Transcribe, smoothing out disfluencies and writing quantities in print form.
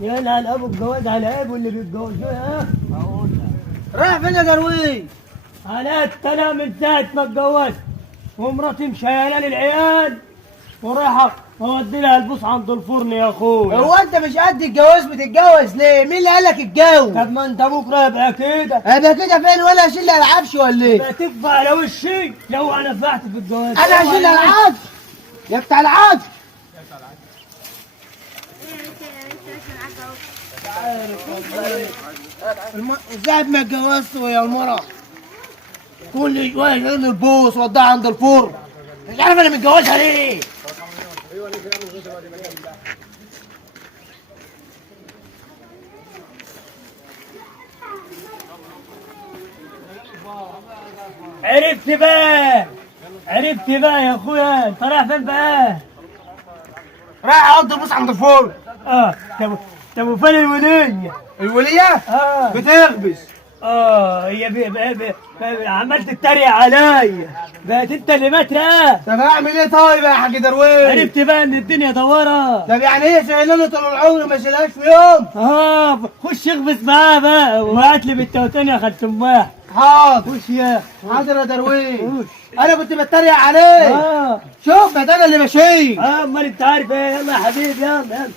يا لا ابو الجواز على عيب واللي بيتجوزوه ها؟ رايح فين يا درويش؟ انا من ساعة ما اتجوزت ومراتي مشايلة للعيال ورايحة اودي لها البوس عند الفرن يا اخويا. هو انت مش قد الجواز بتتجوز ليه؟ مين اللي قالك اتجوز؟ طب ما انت بكره يبقى كده. هيبقى كده فين وانا اشيل العفش ولا ايه؟ يبقى تكفى على وشي لو انا نفعت في الجواز. انا اشيل العفش يا بتاع العفش. ساعة ما اتجوزت ويا المرة كل شوية يقول البوس وداها عند الفرن. مش عارف انا متجوزها ليه؟ عرفت بقى يا اخويا. انت رايح فين بقى؟ رايح اقضي البوس عند الفرن. طب وفين الولية؟ الولية؟ بتخبز. هي عمال تتريق عليا بقت انت اللي ماترة. طب اعمل ايه طيب يا حاج درويش؟ عرفت بقى ان الدنيا دوارة. طب يعني ايه شايلاني طول العمر ما شيلهاش في يوم؟ خش اخبز معاه بقى وهات لي بالتوتين يا خالة تماح. حاضر. خش يا حاضر يا درويش. انا كنت بتريق عليه. شوف بقى انا اللي بشيل. امال انت عارف ايه. يلا يا حبيبي يلا.